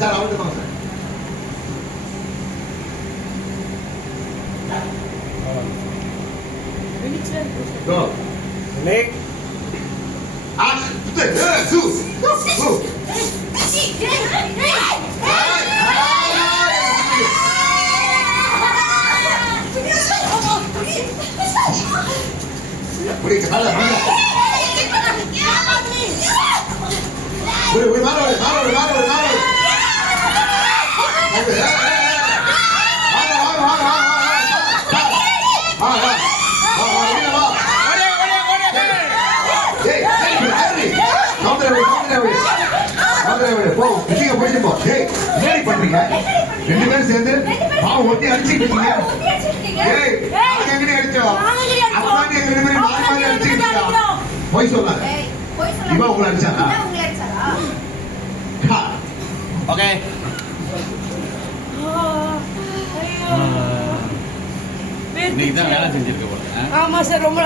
Sir out வாங்க sir கோ lakh ash சு சு Beri ke mana? Beri mana? போய் சொல்லாத இவன் உங்களை அடிச்சாரா ஓகே இன்னைக்கு தான் வேலை செஞ்சிருக்க போல. ஆமா சார் ரொம்ப